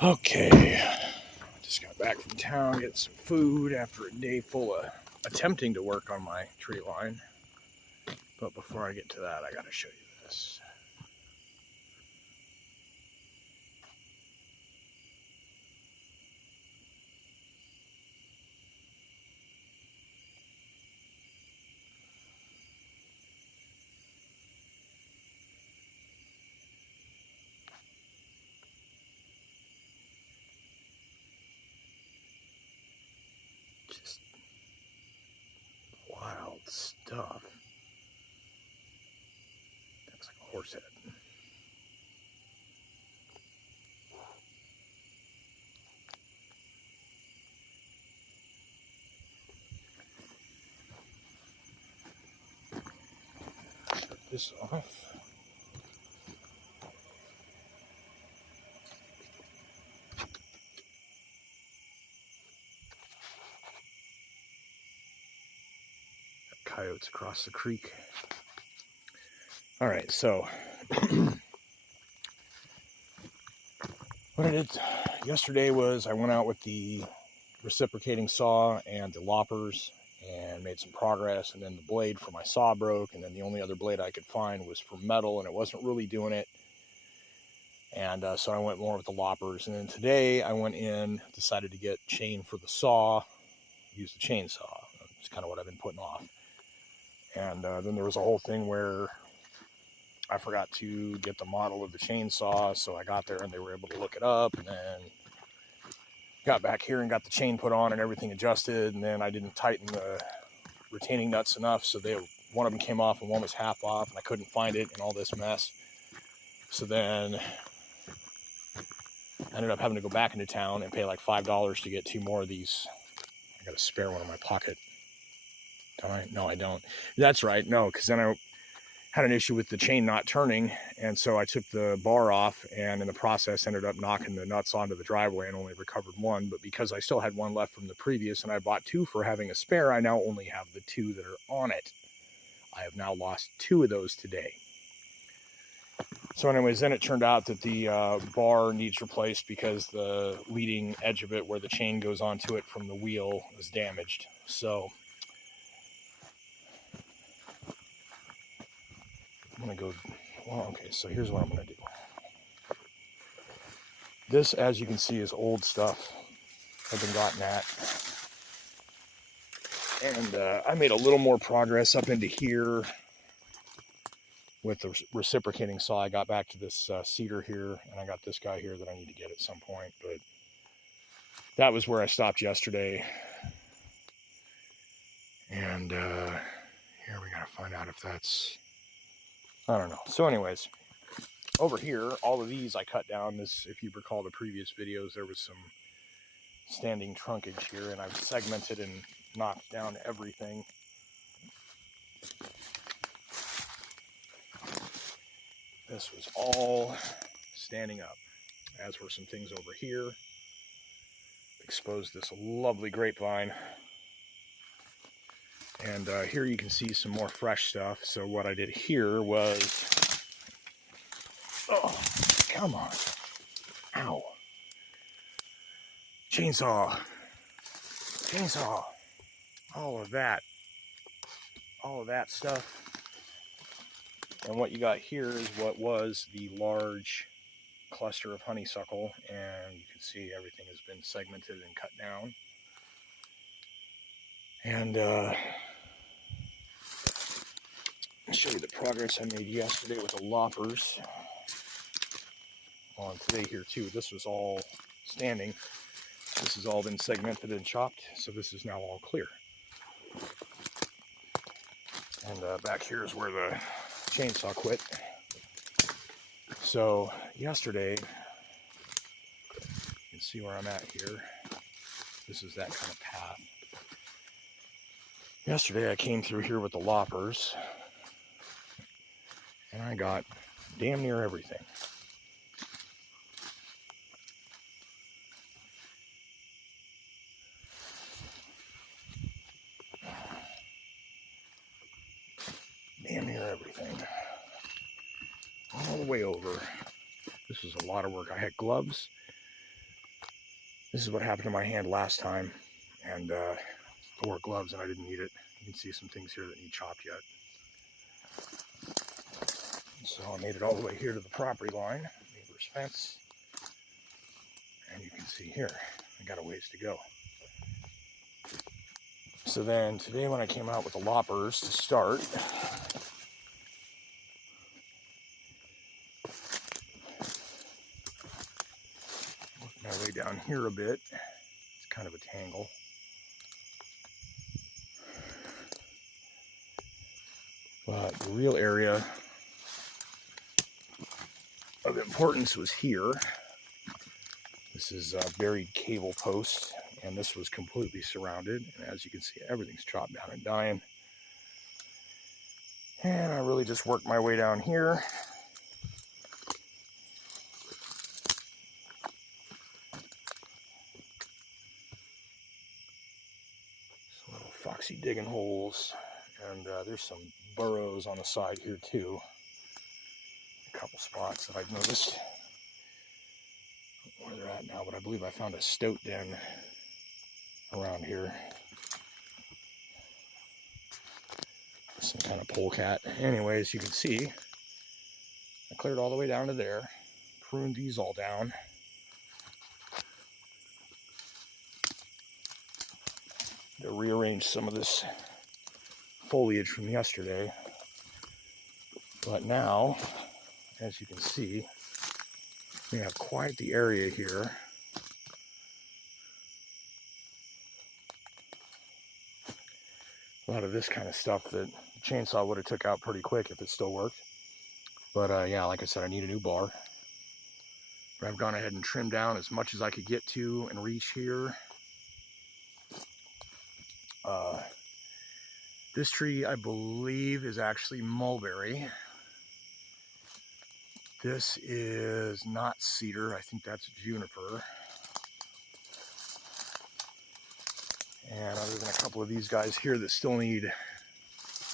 Okay, just got back from town, getting some food after a day full of attempting to work on my tree line. But before I get to that, I gotta show you this. Just wild stuff. Looks like a horse head. Shut this off. Coyotes across the creek. All right, so what I did yesterday was I went out with the reciprocating saw and the loppers and made some progress, and then the blade for my saw broke, and then the only other blade I could find was for metal, and it wasn't really doing it. And so I went more with the loppers. And then today I went in, decided to get chain for the saw, use the chainsaw. It's kind of what I've been putting off. And then there was a whole thing where I forgot to get the model of the chainsaw, so I got there and they were able to look it up, and then got back here and got the chain put on and everything adjusted, and then I didn't tighten the retaining nuts enough, so one of them came off and one was half off, and I couldn't find it in all this mess. So then I ended up having to go back into town and pay like $5 to get two more of these. I got a spare one in my pocket. Don't I? No, I don't. That's right. No, because then I had an issue with the chain not turning, and so I took the bar off, and in the process ended up knocking the nuts onto the driveway and only recovered one. But because I still had one left from the previous, and I bought two for having a spare, I now only have the two that are on it. I have now lost two of those today. So anyways, then it turned out that the bar needs replaced because the leading edge of it where the chain goes onto it from the wheel is damaged. So I'm going to go, well, okay, so here's what I'm going to do. This, as you can see, is old stuff I've been gotten at. And I made a little more progress up into here with the reciprocating saw. I got back to this cedar here, and I got this guy here that I need to get at some point, but that was where I stopped yesterday. And here we gotta find out if that's, I don't know. So anyways, over here, all of these I cut down. This, if you recall the previous videos, there was some standing trunkage here, and I've segmented and knocked down everything. This was all standing up, as were some things over here. Exposed this lovely grapevine. And here you can see some more fresh stuff. So what I did here was, oh, come on. Ow. Chainsaw. All of that stuff. And what you got here is what was the large cluster of honeysuckle, and you can see everything has been segmented and cut down. And I'll show you the progress I made yesterday with the loppers. On today here too. This was all standing. This has all been segmented and chopped, so this is now all clear. And back here is where the chainsaw quit. So yesterday, you can see where I'm at here. This is that kind of path. Yesterday I came through here with the loppers, and I got damn near everything. Damn near everything. All the way over. This was a lot of work. I had gloves. This is what happened to my hand last time, and I wore gloves and I didn't need it. You can see some things here that need chopped yet. So I made it all the way here to the property line, neighbor's fence, and you can see here, I got a ways to go. So then today when I came out with the loppers to start, working my way down here a bit, it's kind of a tangle. But the real area of importance was here. This is a buried cable post, and this was completely surrounded. And as you can see, everything's chopped down and dying. And I really just worked my way down here. Some little foxy digging holes, and there's some burrows on the side here too. A couple spots that I've noticed. I don't know where they're at now, but I believe I found a stoat den around here. Some kind of polecat. Anyways, you can see I cleared all the way down to there, pruned these all down. To rearrange some of this foliage from yesterday. But now, as you can see, we have quite the area here. A lot of this kind of stuff that the chainsaw would have took out pretty quick if it still worked. But yeah, like I said, I need a new bar. But I've gone ahead and trimmed down as much as I could get to and reach here. This tree, I believe, is actually mulberry. This is not cedar. I think that's juniper. And other than a couple of these guys here that still need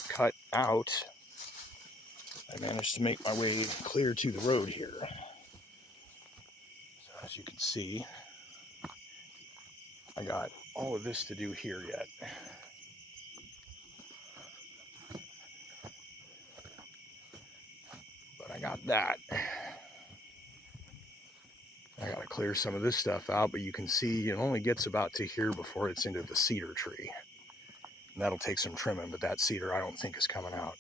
cut out, I managed to make my way clear to the road here. So as you can see, I got all of this to do here yet. But I got that. I gotta clear some of this stuff out, but you can see it only gets about to here before it's into the cedar tree. And that'll take some trimming, but that cedar I don't think is coming out.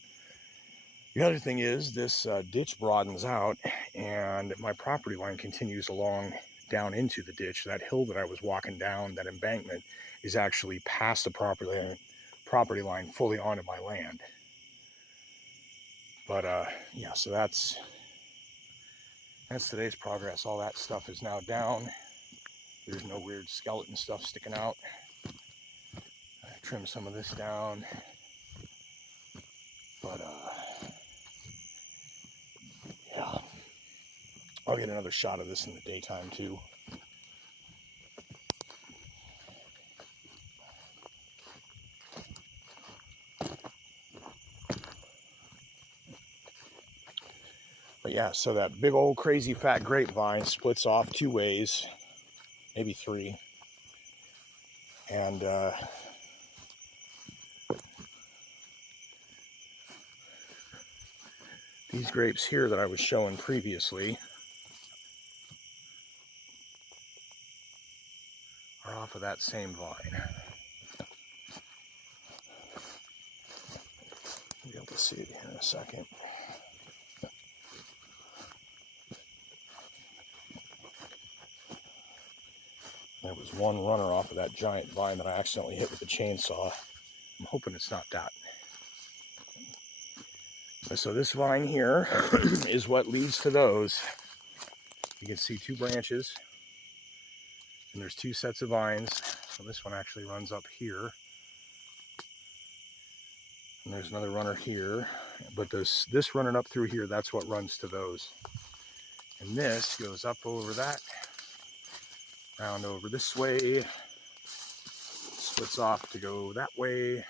The other thing is this ditch broadens out and my property line continues along down into the ditch. That hill that I was walking down, that embankment, is actually past the property line fully onto my land. But yeah, so that's today's progress. All that stuff is now down. There's no weird skeleton stuff sticking out. I trimmed some of this down. But yeah, I'll get another shot of this in the daytime too. But yeah, so that big old crazy fat grapevine splits off two ways, maybe three. And these grapes here that I was showing previously are off of that same vine. You'll be able to see it here in a second. There was one runner off of that giant vine that I accidentally hit with the chainsaw. I'm hoping it's not that. So this vine here is what leads to those. You can see two branches, and there's two sets of vines. So this one actually runs up here. And there's another runner here. But this running up through here, that's what runs to those. And this goes up over that, round over this way, splits off to go that way,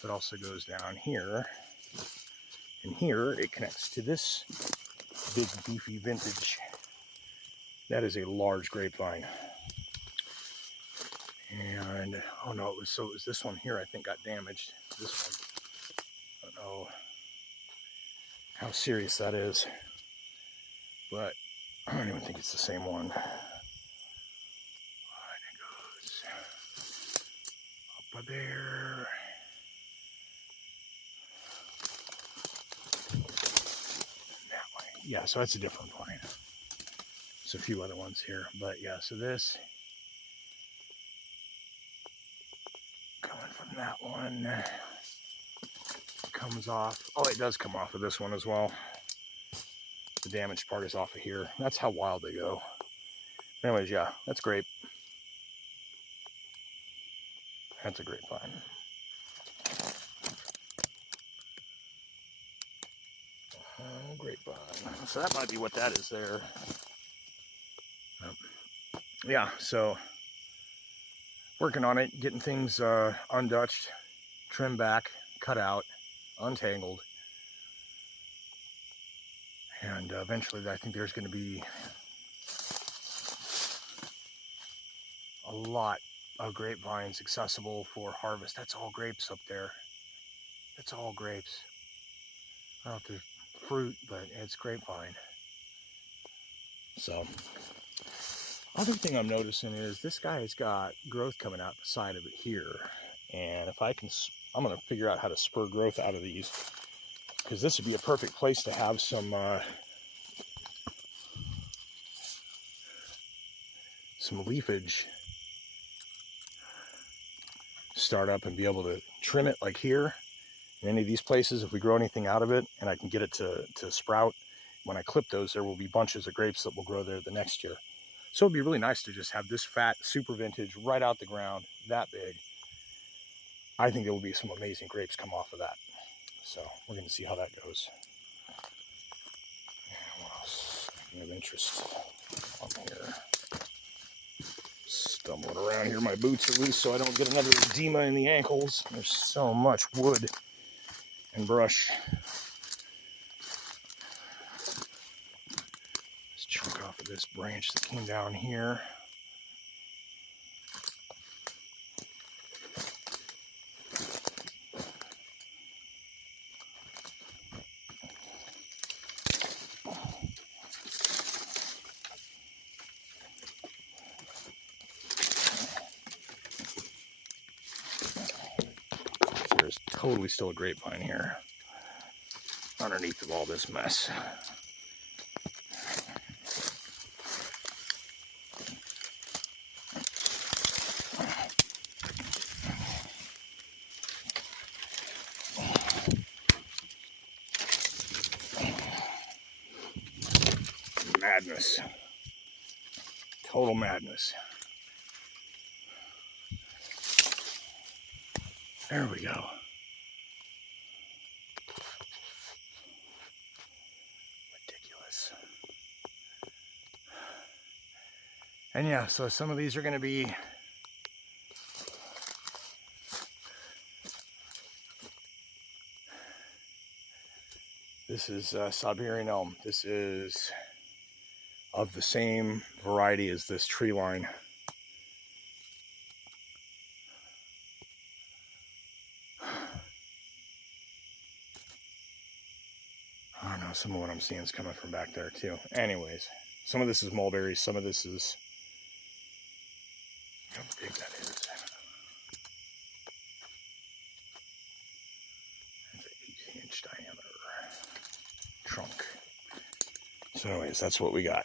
but also goes down here. And here it connects to this big beefy vintage. That is a large grapevine. And oh no, it was this one here I think got damaged. This one. I don't know how serious that is, but I don't even think it's the same one. And it goes up there. That way. Yeah, so that's a different vine. There's a few other ones here, but yeah, so this coming from that one comes off. Oh, it does come off of this one as well. The damaged part is off of here. That's how wild they go. Anyways, yeah, that's grape. That's a grapevine. Oh, grapevine. So that might be what that is there. Yeah, so working on it, getting things undutched, trimmed back, cut out, untangled. And eventually I think there's going to be a lot of grapevines accessible for harvest. That's all grapes up there. That's all grapes. I don't know if there's fruit, but it's grapevine. So, other thing I'm noticing is this guy's got growth coming out the side of it here. And if I can, I'm going to figure out how to spur growth out of these, because this would be a perfect place to have some leafage start up and be able to trim it like here. In any of these places, if we grow anything out of it and I can get it to sprout, when I clip those, there will be bunches of grapes that will grow there the next year. So it'd be really nice to just have this fat super vintage right out the ground, that big. I think there will be some amazing grapes come off of that. So we're going to see how that goes. What else of interest on here? Stumbling around here, my boots are loose so I don't get another edema in the ankles. There's so much wood and brush. Let's chunk off of this branch that came down here. There's totally still a grapevine here underneath of all this mess. Madness. Total madness. There we go. Ridiculous. And yeah, so some of these are going to be this is Siberian elm. This is of the same variety as this tree line. I don't know, some of what I'm seeing is coming from back there too. Anyways, some of this is mulberries, some of this is, how big that is. That's an 18-inch diameter trunk. So anyways, that's what we got.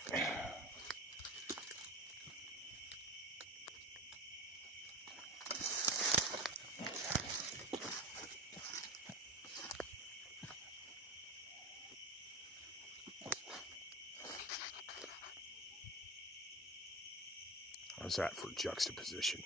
How's that for juxtaposition?